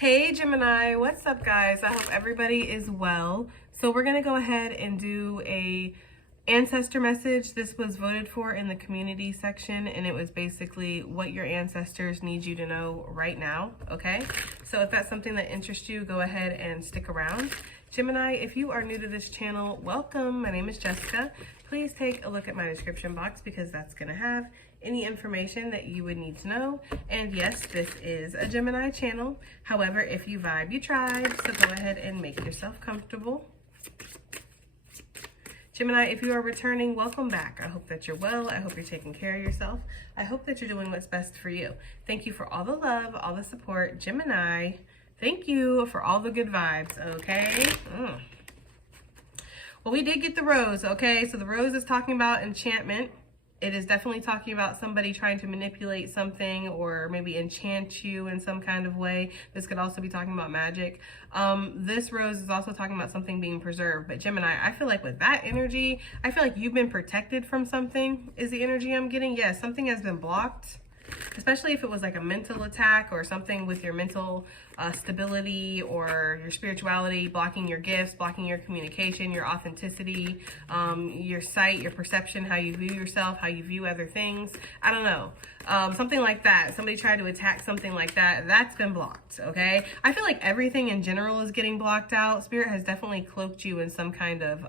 Hey Gemini, what's up guys? I hope everybody is well. So we're gonna go ahead and do a ancestor message. This was voted for in the community section, and it was basically what your ancestors need you to know right now, okay? So if that's something that interests you, go ahead and stick around. Gemini, if you are new to this channel, welcome. My name is Jessica. Please take a look at my description box because that's gonna have any information that you would need to know. And yes, this is a Gemini channel. However, if you vibe, you tribe. So go ahead and make yourself comfortable. Gemini, if you are returning, welcome back. I hope that you're well. I hope you're taking care of yourself. I hope that you're doing what's best for you. Thank you for all the love, all the support. Gemini, thank you for all the good vibes, okay? Well, we did get the rose, okay? So the rose is talking about enchantment. It is definitely talking about somebody trying to manipulate something or maybe enchant you in some kind of way. This could also be talking about magic. This rose is also talking about something being preserved. But Gemini, I feel like with that energy, I feel like you've been protected from something is the energy I'm getting. Yes, something has been blocked. Especially if it was like a mental attack or something with your mental stability or your spirituality, blocking your gifts, blocking your communication, your authenticity, your sight, your perception, how you view yourself, how you view other things. I don't know. Something like that. Somebody tried to attack something like that. That's been blocked, okay? I feel like everything in general is getting blocked out. Spirit has definitely cloaked you in some kind of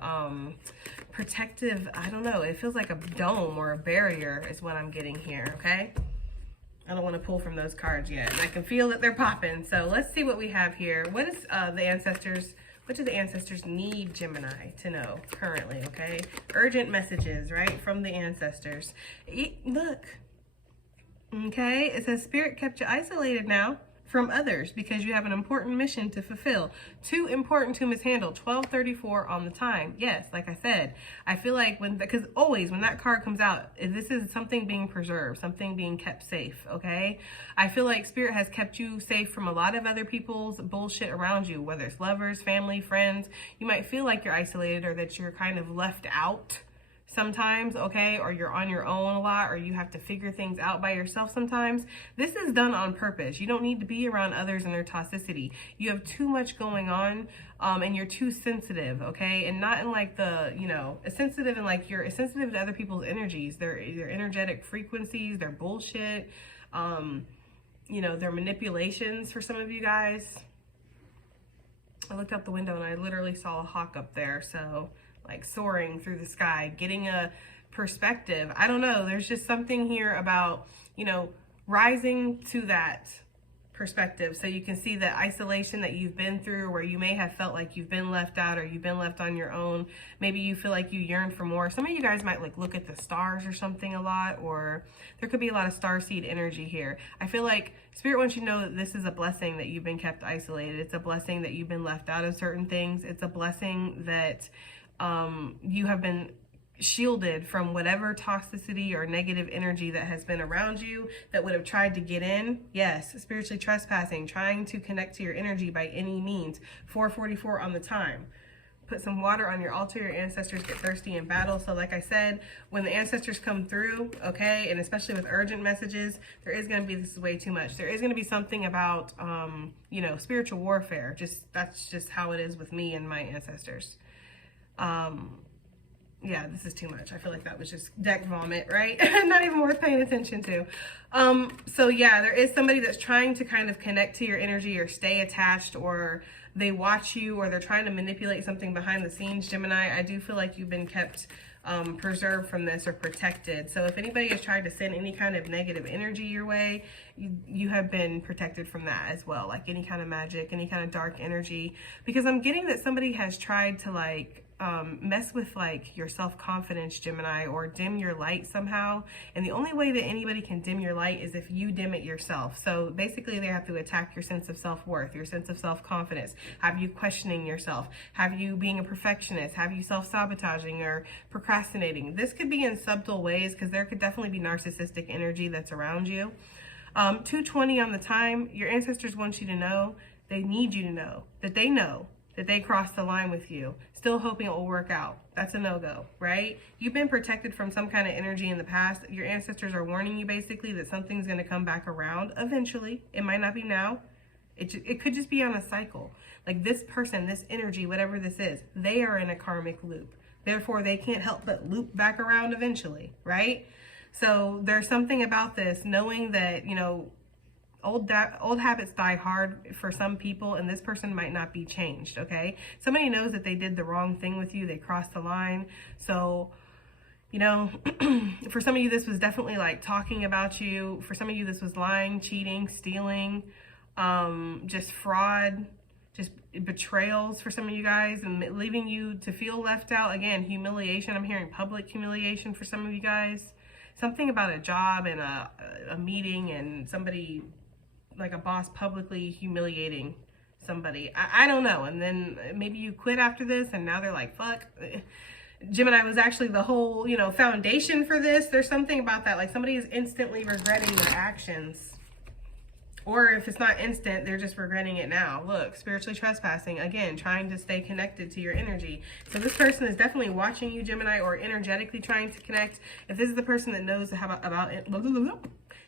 protective, I don't know. It feels like a dome or a barrier is what I'm getting here, okay? I don't want to pull from those cards yet. And I can feel that they're popping. So let's see what we have here. What is the ancestors, what do the ancestors need Gemini to know currently, okay? Urgent messages, right, from the ancestors. Look, okay, it says Spirit kept you isolated now from others because you have an important mission to fulfill. Too important to mishandle. 12:34 on the time. Yes, like I said, I feel like because always when that card comes out, this is something being preserved, something being kept safe, okay? I feel like Spirit has kept you safe from a lot of other people's bullshit around you, whether it's lovers, family, friends. You might feel like you're isolated or that you're kind of left out sometimes, okay, or you're on your own a lot, or you have to figure things out by yourself sometimes. This is done on purpose. You don't need to be around others and their toxicity. You have too much going on, and you're too sensitive, okay, and not in like the, you know, sensitive and like you're sensitive to other people's energies, their energetic frequencies, their bullshit, you know, their manipulations for some of you guys. I looked out the window and I literally saw a hawk up there, so like soaring through the sky, getting a perspective. I don't know. There's just something here about, you know, rising to that perspective so you can see the isolation that you've been through, where you may have felt like you've been left out or you've been left on your own. Maybe you feel like you yearn for more. Some of you guys might like look at the stars or something a lot, or there could be a lot of starseed energy here. I feel like Spirit wants you to know that this is a blessing that you've been kept isolated. It's a blessing that you've been left out of certain things. It's a blessing that you have been shielded from whatever toxicity or negative energy that has been around you that would have tried to get in. Yes, spiritually trespassing, trying to connect to your energy by any means. 4:44 on the time. Put some water on your altar. Your ancestors get thirsty in battle. So like I said, when the ancestors come through, okay, and especially with urgent messages, there is going to be, this is way too much. There is going to be something about, you know, spiritual warfare. That's just how it is with me and my ancestors. Yeah, this is too much. I feel like that was just deck vomit, right? Not even worth paying attention to. So yeah, there is somebody that's trying to kind of connect to your energy or stay attached, or they watch you, or they're trying to manipulate something behind the scenes, Gemini. I do feel like you've been kept preserved from this or protected. So if anybody has tried to send any kind of negative energy your way, you have been protected from that as well, like any kind of magic, any kind of dark energy, because I'm getting that somebody has tried to like mess with like your self-confidence, Gemini, or dim your light somehow. And the only way that anybody can dim your light is if you dim it yourself. So basically they have to attack your sense of self-worth, your sense of self-confidence, have you questioning yourself, have you being a perfectionist, have you self-sabotaging or procrastinating. This could be in subtle ways because there could definitely be narcissistic energy that's around you. 2:20 on the time. Your ancestors want you to know, they need you to know that they crossed the line with you. Still hoping it will work out. That's a no-go, right? You've been protected from some kind of energy in the past. Your ancestors are warning you basically that something's going to come back around eventually. It might not be now. It could just be on a cycle. Like this person, this energy, whatever this is, they are in a karmic loop. Therefore, they can't help but loop back around eventually, right? So there's something about this, knowing that, you know, old habits die hard for some people, and this person might not be changed, okay? Somebody knows that they did the wrong thing with you. They crossed the line. So, you know, for some of you, this was definitely like talking about you. For some of you, this was lying, cheating, stealing, just fraud, just betrayals for some of you guys, and leaving you to feel left out. Again, humiliation. I'm hearing public humiliation for some of you guys. Something about a job and a meeting, and somebody, like a boss, publicly humiliating somebody. I don't know. And then maybe you quit after this, and now they're like, fuck. Gemini was actually the whole, you know, foundation for this. There's something about that. Like somebody is instantly regretting their actions. Or if it's not instant, they're just regretting it now. Look, spiritually trespassing. Again, trying to stay connected to your energy. So this person is definitely watching you, Gemini, or energetically trying to connect. If this is the person that knows about it,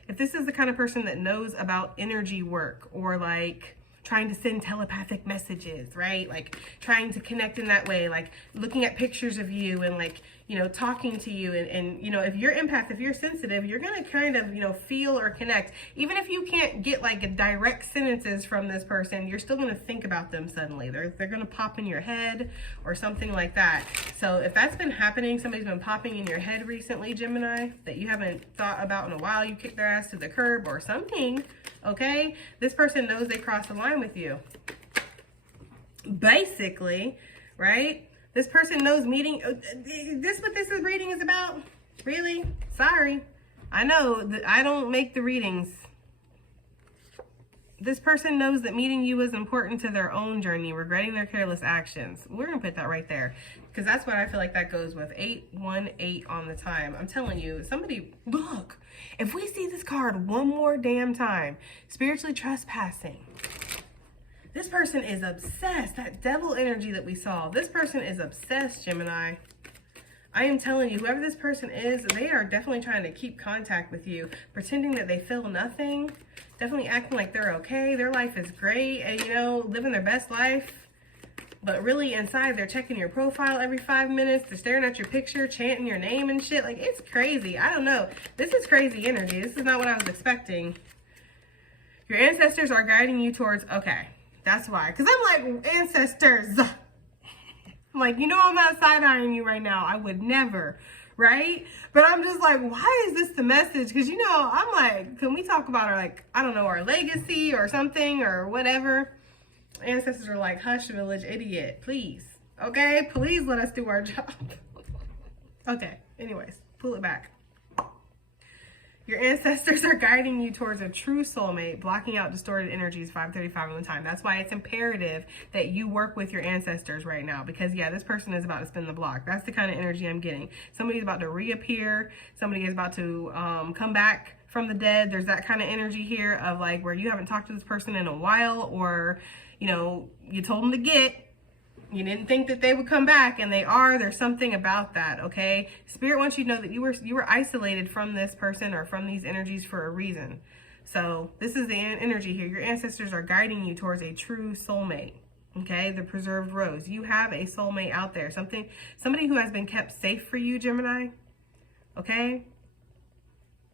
if this is the kind of person that knows about energy work, or like trying to send telepathic messages, right? Like trying to connect in that way, like looking at pictures of you and like, you know, talking to you. And you know, if you're empath, if you're sensitive, you're going to kind of, you know, feel or connect. Even if you can't get like a direct sentences from this person, you're still going to think about them suddenly. They're going to pop in your head or something like that. So if that's been happening, somebody's been popping in your head recently, Gemini, that you haven't thought about in a while, you kicked their ass to the curb or something, okay? This person knows they crossed the line with you. Basically, right? This person knows meeting. This what this reading is about? Really? Sorry. I know that I don't make the readings. This person knows that meeting you is important to their own journey, regretting their careless actions. We're going to put that right there, because that's what I feel like that goes with. 818 on the time. I'm telling you, somebody, look, if we see this card one more damn time, spiritually trespassing. This person is obsessed. That devil energy that we saw. This person is obsessed, Gemini. I am telling you, whoever this person is, they are definitely trying to keep contact with you, pretending that they feel nothing, definitely acting like they're okay, their life is great, and, you know, living their best life. But really inside, they're checking your profile every 5 minutes. They're staring at your picture, chanting your name and shit. Like, it's crazy. I don't know. This is crazy energy. This is not what I was expecting. Your ancestors are guiding you towards, okay. That's why. Because I'm like, ancestors. I'm like, you know, I'm not side-eyeing you right now. I would never, right? But I'm just like, why is this the message? Because, you know, I'm like, can we talk about our, like, I don't know, our legacy or something or whatever? Ancestors are like, hush, village idiot, please. Okay? Please let us do our job. Okay. Anyways, pull it back. Your ancestors are guiding you towards a true soulmate, blocking out distorted energies 5:35 on the time. That's why it's imperative that you work with your ancestors right now, because yeah, this person is about to spin the block. That's the kind of energy I'm getting. Somebody's about to reappear. Somebody is about to come back from the dead. There's that kind of energy here of like where you haven't talked to this person in a while, or, you know, you told them to get. You didn't think that they would come back, and they are. There's something about that, okay? Spirit wants you to know that you were isolated from this person or from these energies for a reason. So this is the energy here. Your ancestors are guiding you towards a true soulmate, okay? The preserved rose. You have a soulmate out there. Somebody who has been kept safe for you, Gemini, okay?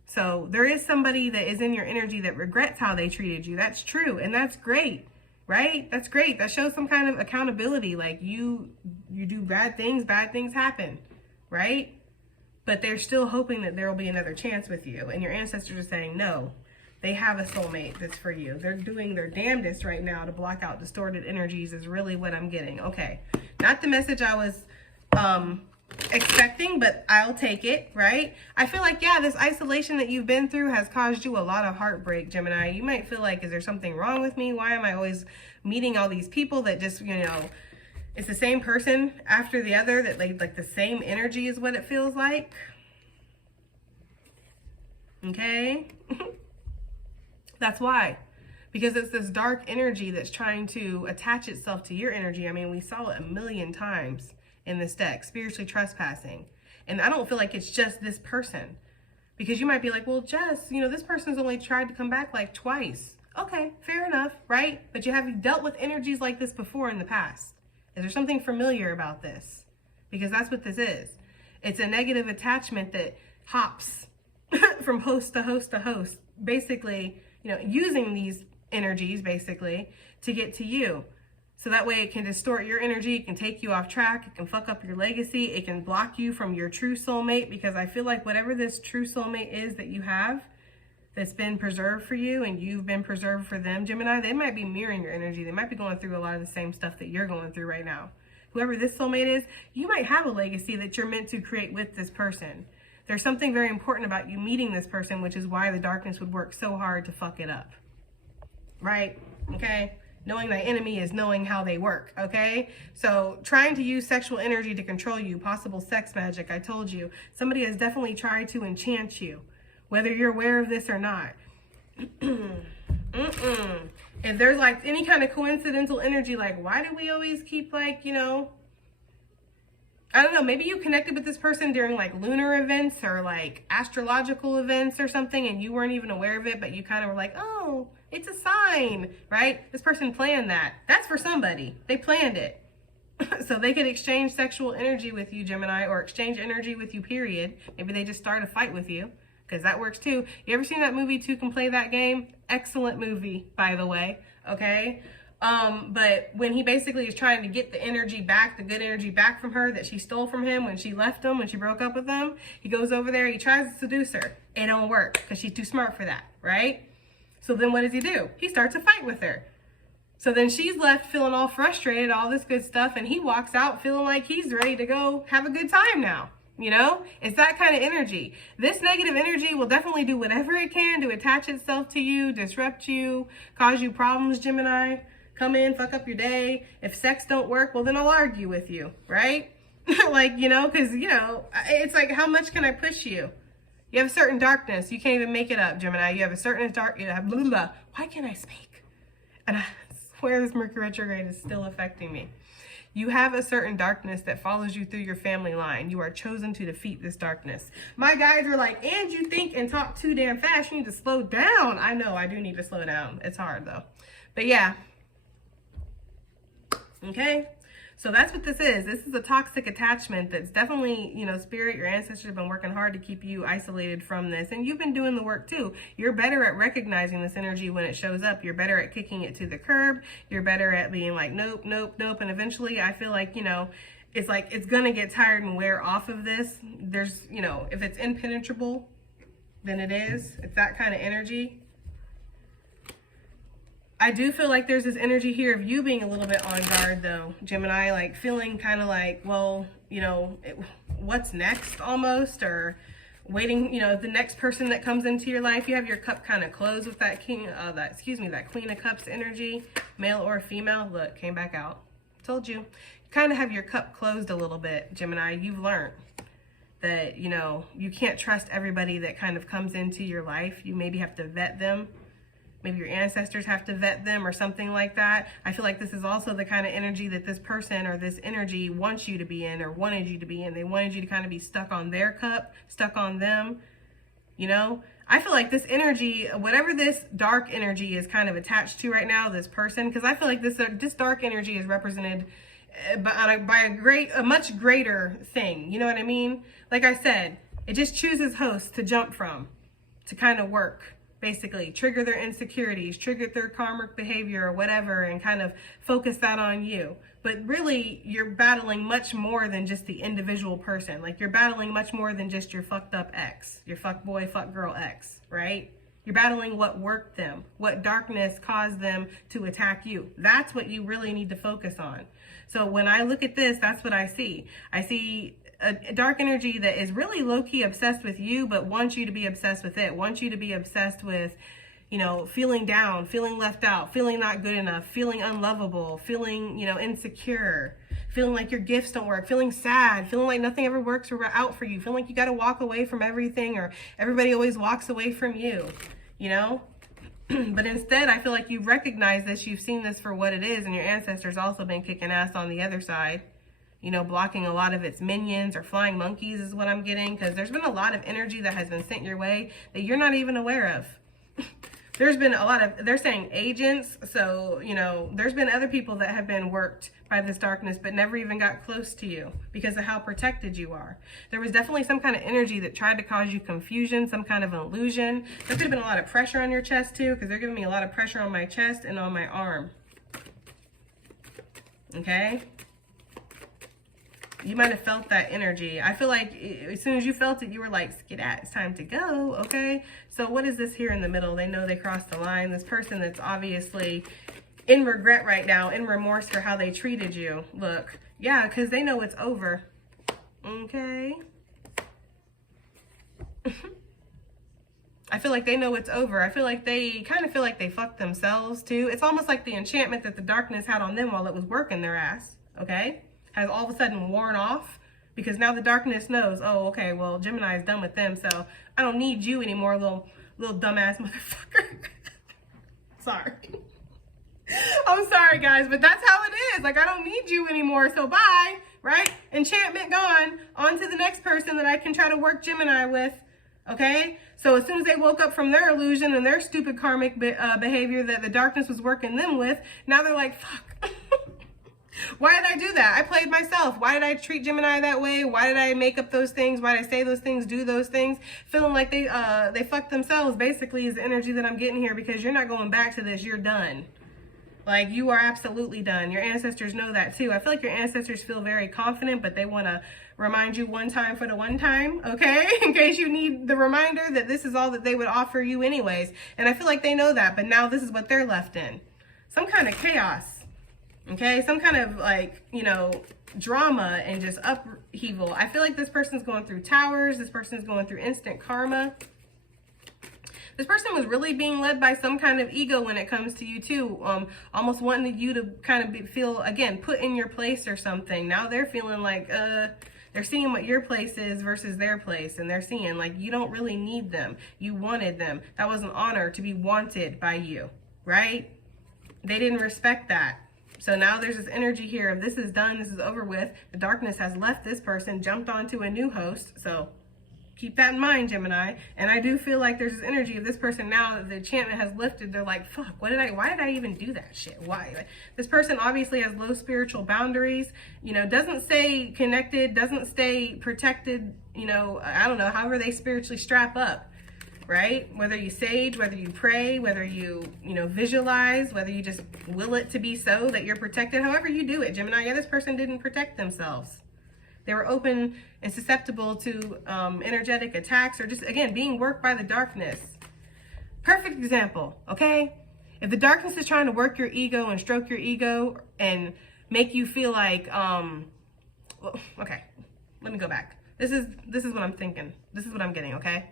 So there is somebody that is in your energy that regrets how they treated you. That's true, and that's great. Right? That's great. That shows some kind of accountability. Like you do bad things happen, right? But they're still hoping that there will be another chance with you. And your ancestors are saying, no, they have a soulmate that's for you. They're doing their damnedest right now to block out distorted energies is really what I'm getting. Okay. Not the message I was expecting, but I'll take it, right? I feel like, yeah, this isolation that you've been through has caused you a lot of heartbreak, Gemini. You might feel like, is there something wrong with me? Why am I always meeting all these people that just, you know, it's the same person after the other, that like the same energy is what it feels like? Okay. That's why. Because it's this dark energy that's trying to attach itself to your energy. I mean, we saw it a million times in this deck, spiritually trespassing. And I don't feel like it's just this person, because you might be like, well, Jess, you know, this person's only tried to come back like twice. Okay, fair enough, right? But you have dealt with energies like this before in the past. Is there something familiar about this? Because that's what this is. It's a negative attachment that hops from host to host to host, basically, you know, using these energies basically to get to you. So that way it can distort your energy, it can take you off track, it can fuck up your legacy, it can block you from your true soulmate, because I feel like whatever this true soulmate is that you have, that's been preserved for you and you've been preserved for them, Gemini, they might be mirroring your energy. They might be going through a lot of the same stuff that you're going through right now. Whoever this soulmate is, you might have a legacy that you're meant to create with this person. There's something very important about you meeting this person, which is why the darkness would work so hard to fuck it up. Right? Okay? Knowing thy enemy is knowing how they work, okay? So trying to use sexual energy to control you, possible sex magic, I told you. Somebody has definitely tried to enchant you, whether you're aware of this or not. If there's like any kind of coincidental energy, like why do we always keep like, you know, I don't know, maybe you connected with this person during like lunar events or like astrological events or something and you weren't even aware of it, but you kind of were like, oh, it's a sign, right? This person planned that. That's for somebody. They planned it. So they could exchange sexual energy with you, Gemini, or exchange energy with you, period. Maybe they just start a fight with you, because that works too. You ever seen that movie, Two Can Play That Game? Excellent movie, by the way, okay? But when he basically is trying to get the energy back, the good energy back from her that she stole from him when she left him, when she broke up with him, he goes over there, he tries to seduce her. It don't work, because she's too smart for that, right? So then what does he do? He starts a fight with her. So then she's left feeling all frustrated, all this good stuff, and he walks out feeling like he's ready to go have a good time now. You know, it's that kind of energy. This negative energy will definitely do whatever it can to attach itself to you, disrupt you, cause you problems, Gemini. Come in, fuck up your day. If sex don't work, well, then I'll argue with you, right? Like, you know, because, you know, it's like, how much can I push you? You have a certain darkness. You can't even make it up, Gemini. You have a certain dark, you have blah, blah, blah. Why can't I speak? And I swear this Mercury retrograde is still affecting me. You have a certain darkness that follows you through your family line. You are chosen to defeat this darkness. My guys are like, and you think and talk too damn fast. You need to slow down. I know, I do need to slow down. It's hard though. But yeah. Okay. So that's what this is. This is a toxic attachment that's definitely, you know, spirit, your ancestors have been working hard to keep you isolated from this. And you've been doing the work too. You're better at recognizing this energy when it shows up. You're better at kicking it to the curb. You're better at being like, nope, nope, nope. And eventually I feel like, you know, it's like, it's going to get tired and wear off of this. There's, you know, if it's impenetrable, then it is. It's that kind of energy. I do feel like there's this energy here of you being a little bit on guard though, Gemini, like feeling kind of like, well, you know, what's next almost, or waiting, you know, the next person that comes into your life. You have your cup kind of closed with that that Queen of Cups energy, male or female. Look, came back out. Told you. You kind of have your cup closed a little bit, Gemini. You've learned that, you know, you can't trust everybody that kind of comes into your life. You maybe have to vet them. Maybe your ancestors have to vet them or something like that. I feel like this is also the kind of energy that this person or this energy wants you to be in or wanted you to be in. They wanted you to kind of be stuck on their cup, stuck on them, you know? I feel like this energy, whatever this dark energy is kind of attached to right now, this person, because I feel like this dark energy is represented by a much greater thing. You know what I mean? Like I said, it just chooses hosts to jump from, to kind of work. Basically trigger their insecurities, trigger their karmic behavior or whatever, and kind of focus that on you. But really, you're battling much more than just the individual person. Like, you're battling much more than just your fucked up ex, your fuck boy, fuck girl ex, right? You're battling what worked them, what darkness caused them to attack you. That's what you really need to focus on. So when I look at this, that's what I see. I see a dark energy that is really low-key obsessed with you, but wants you to be obsessed with it, wants you to be obsessed with, you know, feeling down, feeling left out, feeling not good enough, feeling unlovable, feeling, you know, insecure, feeling like your gifts don't work, feeling sad, feeling like nothing ever works out for you, feeling like you got to walk away from everything, or everybody always walks away from you, you know? But instead, I feel like you've recognized this, you've seen this for what it is, and your ancestors also been kicking ass on the other side. You know, blocking a lot of its minions or flying monkeys is what I'm getting, because there's been a lot of energy that has been sent your way that you're not even aware of. there's been a lot of, they're saying agents. So, you know, there's been other people that have been worked by this darkness, but never even got close to you because of how protected you are. There was definitely some kind of energy that tried to cause you confusion, some kind of illusion. There could have been a lot of pressure on your chest too, because they're giving me a lot of pressure on my chest and on my arm. Okay? You might have felt that energy. I feel like as soon as you felt it, you were like, skedat, it's time to go, okay? So what is this here in the middle? They know they crossed the line. This person that's obviously in regret right now, in remorse for how they treated you. Look, yeah, because they know it's over, okay? I feel like they know it's over. I feel like they kind of feel like they fucked themselves too. It's almost like the enchantment that the darkness had on them while it was working their ass, okay? Has all of a sudden worn off because now the darkness knows, oh, okay, well, Gemini is done with them, so I don't need you anymore, little dumbass motherfucker. Sorry. I'm sorry, guys, but that's how it is. Like, I don't need you anymore, so bye, right? Enchantment gone. On to the next person that I can try to work Gemini with, okay? So as soon as they woke up from their illusion and their stupid karmic behavior that the darkness was working them with, now they're like, fuck. Why did I do that? I played myself. Why did I treat Gemini that way? Why did I make up those things? Why did I say those things, do those things? Feeling like they fucked themselves basically is the energy that I'm getting here, because you're not going back to this. You're done. Like, you are absolutely done. Your ancestors know that too. I feel like your ancestors feel very confident, but they want to remind you one time for the one time, okay? In case you need the reminder that this is all that they would offer you anyways. And I feel like they know that, but now this is what they're left in. Some kind of chaos. Okay, some kind of, like, you know, drama and just upheaval. I feel like this person's going through towers. This person's going through instant karma. This person was really being led by some kind of ego when it comes to you too. Almost wanting you to kind of feel, again, put in your place or something. Now they're feeling like, they're seeing what your place is versus their place. And they're seeing, like, you don't really need them. You wanted them. That was an honor to be wanted by you, right? They didn't respect that. So now there's this energy here of this is done, this is over with. The darkness has left this person, jumped onto a new host. So keep that in mind, Gemini. And I do feel like there's this energy of this person now, the enchantment has lifted. They're like, fuck, why did I even do that shit? Why? Like, this person obviously has low spiritual boundaries, you know, doesn't stay connected, doesn't stay protected, you know, I don't know, however they spiritually strap up. Right? Whether you sage, whether you pray, whether you know, visualize, whether you just will it to be so that you're protected, however you do it, Gemini, yeah, this person didn't protect themselves. They were open and susceptible to energetic attacks or just, again, being worked by the darkness. Perfect example, okay? If the darkness is trying to work your ego and stroke your ego and make you feel like, well, okay, let me go back. This is what I'm thinking. This is what I'm getting, okay?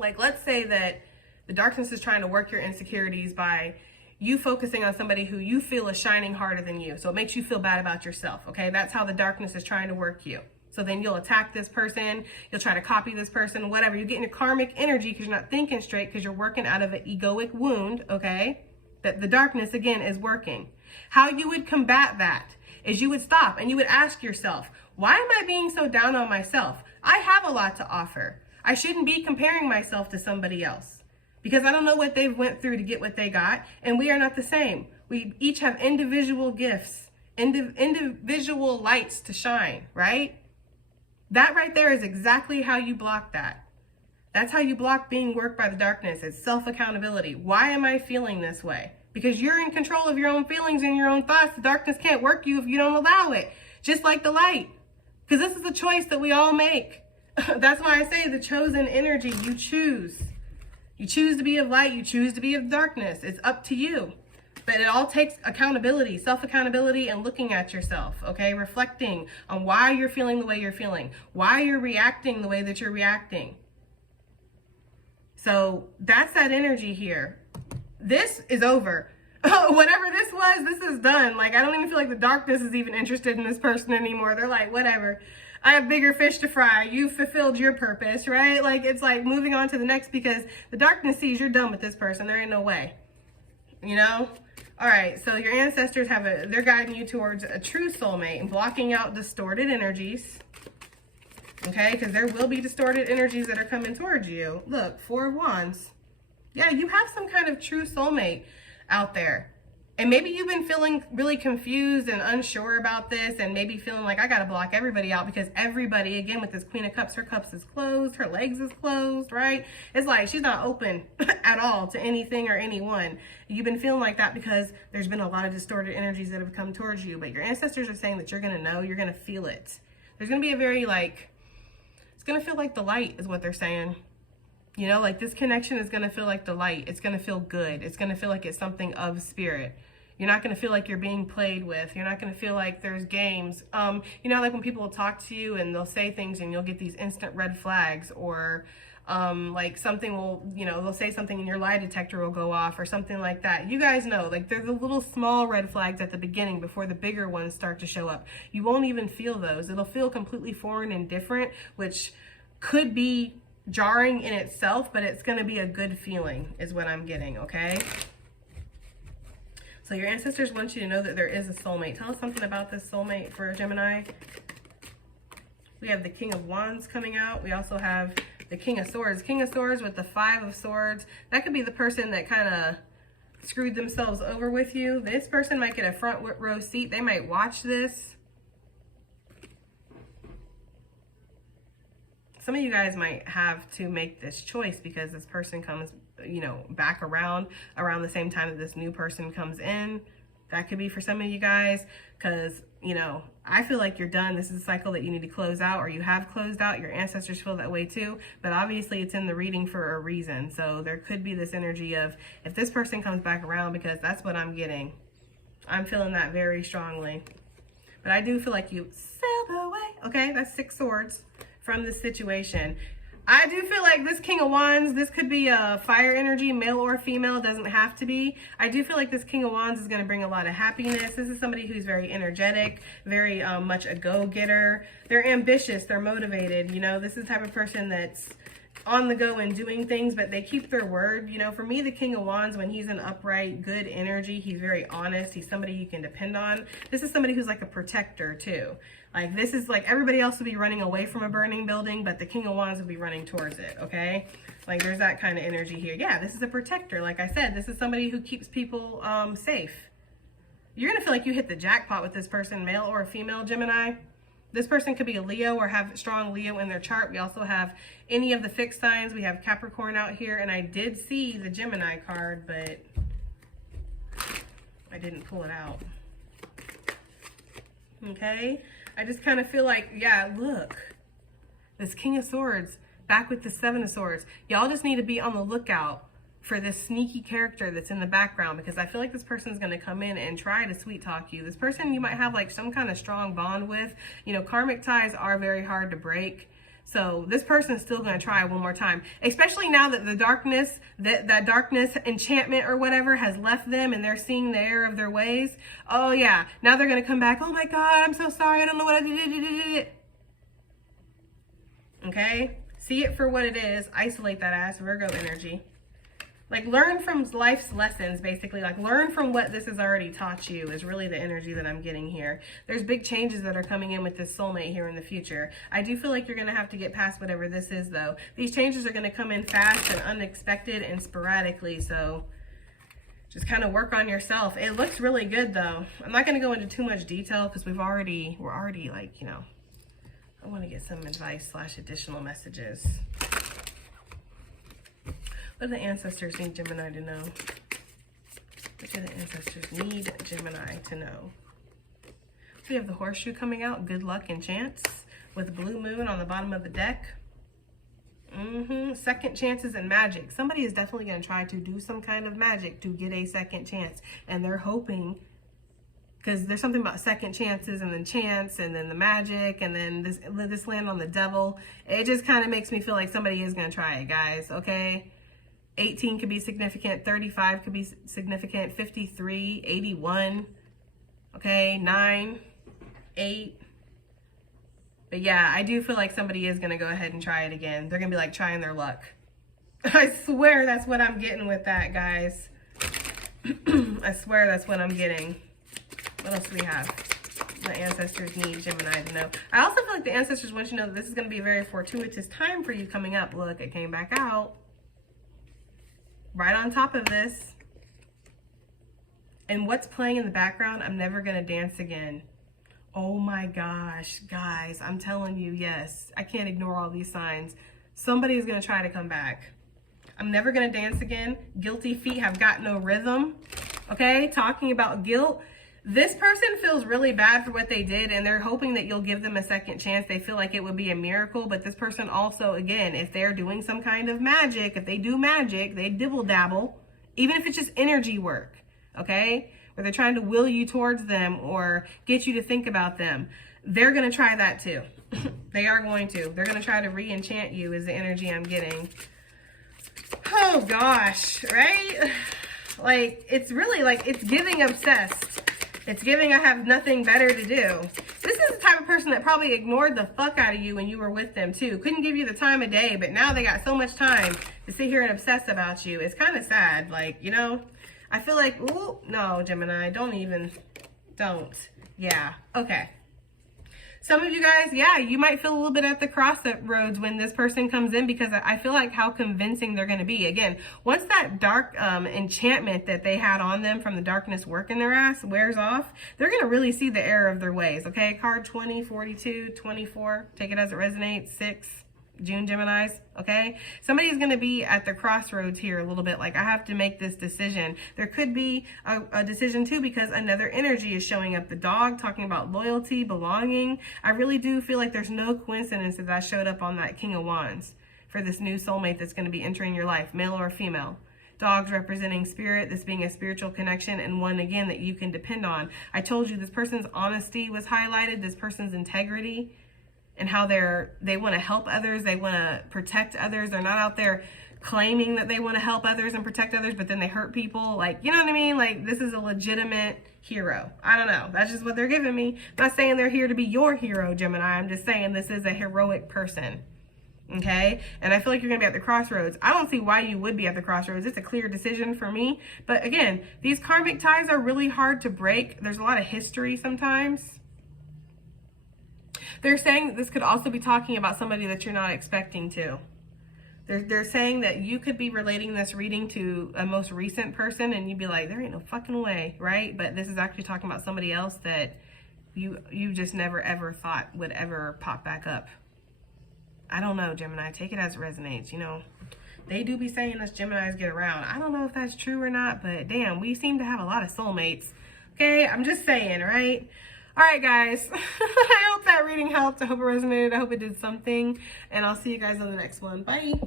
Like, let's say that the darkness is trying to work your insecurities by you focusing on somebody who you feel is shining harder than you. So it makes you feel bad about yourself, okay? That's how the darkness is trying to work you. So then you'll attack this person, you'll try to copy this person, whatever. You're getting your karmic energy because you're not thinking straight, because you're working out of an egoic wound, okay? That the darkness, again, is working. How you would combat that is you would stop and you would ask yourself, why am I being so down on myself? I have a lot to offer. I shouldn't be comparing myself to somebody else because I don't know what they've went through to get what they got. And we are not the same. We each have individual gifts, individual lights to shine, right? That right there is exactly how you block that. That's how you block being worked by the darkness. It's self-accountability. Why am I feeling this way? Because you're in control of your own feelings and your own thoughts. The darkness can't work you if you don't allow it. Just like the light. Because this is a choice that we all make. That's why I say the chosen energy, you choose. You choose to be of light, you choose to be of darkness. It's up to you. But it all takes accountability, self-accountability, and looking at yourself, okay? Reflecting on why you're feeling the way you're feeling, why you're reacting the way that you're reacting. So that's that energy here. This is over. Whatever this was, this is done. Like, I don't even feel like the darkness is even interested in this person anymore. They're like, whatever. I have bigger fish to fry. You fulfilled your purpose, right? Like, it's like moving on to the next because the darkness sees you're done with this person. There ain't no way, you know? All right, so your ancestors they're guiding you towards a true soulmate and blocking out distorted energies, okay? Because there will be distorted energies that are coming towards you. Look, 4 of Wands. Yeah, you have some kind of true soulmate out there. And maybe you've been feeling really confused and unsure about this, and maybe feeling like I gotta block everybody out, because everybody, again, with this Queen of Cups, her cups is closed, her legs is closed, right? It's like she's not open at all to anything or anyone. You've been feeling like that because there's been a lot of distorted energies that have come towards you, but your ancestors are saying that you're gonna know, you're gonna feel it. There's gonna be a very it's gonna feel like the light is what they're saying. You know, like this connection is gonna feel like the light. It's gonna feel good. It's gonna feel like it's something of spirit. You're not going to feel like you're being played with. You're not going to feel like there's games. You know, like when people will talk to you and they'll say things and you'll get these instant red flags, or like something will, you know, they'll say something and your lie detector will go off or something like that. You guys know, like there's the little small red flags at the beginning before the bigger ones start to show up. You won't even feel those. It'll feel completely foreign and different, which could be jarring in itself, but it's going to be a good feeling is what I'm getting, okay? So your ancestors want you to know that there is a soulmate. Tell us something about this soulmate for Gemini. We have the King of Wands coming out. We also have the King of Swords. King of Swords with the Five of Swords. That could be the person that kind of screwed themselves over with you. This person might get a front row seat. They might watch this. Some of you guys might have to make this choice because this person comes, you know, back around the same time that this new person comes in. That could be for some of you guys, because, you know, I feel like you're done. This is a cycle that you need to close out, or you have closed out. Your ancestors feel that way too, but obviously it's in the reading for a reason. So there could be this energy of, if this person comes back around, because that's what I'm getting. I'm feeling that very strongly. But I do feel like you sailed away. Okay, that's 6 swords from this situation. I do feel like this King of Wands, this could be a fire energy, male or female, doesn't have to be. I do feel like this King of Wands is going to bring a lot of happiness. This is somebody who's very energetic, very much a go-getter. They're ambitious, they're motivated. You know, this is the type of person that's on the go and doing things, but they keep their word. You know, for me, the King of Wands, when he's in upright, good energy, he's very honest. He's somebody you can depend on. This is somebody who's like a protector too. Like, this is like everybody else would be running away from a burning building, but the King of Wands would be running towards it, okay? Like, there's that kind of energy here. Yeah, this is a protector. Like I said, this is somebody who keeps people safe. You're going to feel like you hit the jackpot with this person, male or female, Gemini. This person could be a Leo or have strong Leo in their chart. We also have any of the fixed signs. We have Capricorn out here, and I did see the Gemini card, but I didn't pull it out. Okay? I just kind of feel like, yeah, look, this King of Swords back with the 7 of Swords. Y'all just need to be on the lookout for this sneaky character that's in the background, because I feel like this person is going to come in and try to sweet talk you. This person you might have like some kind of strong bond with. You know, karmic ties are very hard to break. So this person is still going to try one more time, especially now that the darkness, that darkness enchantment or whatever has left them and they're seeing the error of their ways. Oh yeah, now they're going to come back. Oh my God, I'm so sorry. I don't know what I did. Okay, see it for what it is. Isolate that ass, Virgo energy. Like, learn from life's lessons, basically. Like, learn from what this has already taught you is really the energy that I'm getting here. There's big changes that are coming in with this soulmate here in the future. I do feel like you're going to have to get past whatever this is, though. These changes are going to come in fast and unexpected and sporadically, so just kind of work on yourself. It looks really good, though. I'm not going to go into too much detail because we're already like, you know, I want to get some advice / additional messages. What do the ancestors need Gemini to know? What do the ancestors need Gemini to know? We have the horseshoe coming out, good luck and chance, with blue moon on the bottom of the deck. Second chances and magic. Somebody is definitely going to try to do some kind of magic to get a second chance. And they're hoping, because there's something about second chances and then chance and then the magic and then this land on the devil. It just kind of makes me feel like somebody is going to try it, guys, okay? 18 could be significant, 35 could be significant, 53, 81, okay, 9, 8. But yeah, I do feel like somebody is going to go ahead and try it again. They're going to be like trying their luck. I swear that's what I'm getting with that, guys. I swear that's what I'm getting. What else do we have? The ancestors need Gemini to know. I also feel like the ancestors want you to know that this is going to be a very fortuitous time for you coming up. Look, it came back out. right on top of this. And what's playing in the background? I'm never gonna dance again. Oh my gosh, guys, I'm telling you, yes, I can't ignore all these signs. Somebody is gonna try to come back. I'm never gonna dance again. Guilty feet have got no rhythm. Okay, talking about guilt. This person feels really bad for what they did, and they're hoping that you'll give them a second chance. They feel like it would be a miracle, but this person also, again, if they're doing some kind of magic, if they do magic, they dibble dabble, even if it's just energy work, okay? Where they're trying to will you towards them or get you to think about them. They're gonna try that too. They are going to. They're gonna try to re-enchant you is the energy I'm getting. Oh gosh, right? Like, it's really like, it's giving obsessed. It's giving I have nothing better to do. This is the type of person that probably ignored the fuck out of you when you were with them too. Couldn't give you the time of day, but now they got so much time to sit here and obsess about you. It's kind of sad. Like, you know, I feel like, ooh, no, Gemini, don't. Yeah, okay. Some of you guys, yeah, you might feel a little bit at the crossroads when this person comes in, because I feel like how convincing they're going to be. Again, once that dark enchantment that they had on them from the darkness working their ass wears off, they're going to really see the error of their ways, okay? Card 20, 42, 24, take it as it resonates, 6, June Geminis, okay? Somebody's going to be at the crossroads here a little bit, like I have to make this decision. There could be a decision too, because another energy is showing up. The dog, talking about loyalty, belonging. I really do feel like there's no coincidence that I showed up on that King of Wands for this new soulmate that's going to be entering your life, male or female. Dogs representing spirit, this being a spiritual connection, and one, again, that you can depend on. I told you this person's honesty was highlighted, this person's integrity, and how they want to help others, they want to protect others. They're not out there claiming that they want to help others and protect others, but then they hurt people. Like, you know what I mean? Like, this is a legitimate hero. I don't know. That's just what they're giving me. I'm not saying they're here to be your hero, Gemini. I'm just saying this is a heroic person. Okay? And I feel like you're going to be at the crossroads. I don't see why you would be at the crossroads. It's a clear decision for me. But again, these karmic ties are really hard to break. There's a lot of history sometimes. They're saying that this could also be talking about somebody that you're not expecting to. They're saying that you could be relating this reading to a most recent person, and you'd be like, there ain't no fucking way, right? But this is actually talking about somebody else that you just never ever thought would ever pop back up. I don't know, Gemini. Take it as it resonates. You know, they do be saying us Geminis get around. I don't know if that's true or not, but damn, we seem to have a lot of soulmates. Okay, I'm just saying, right? All right, guys. I hope that reading helped. I hope it resonated. I hope it did something. And I'll see you guys on the next one. Bye.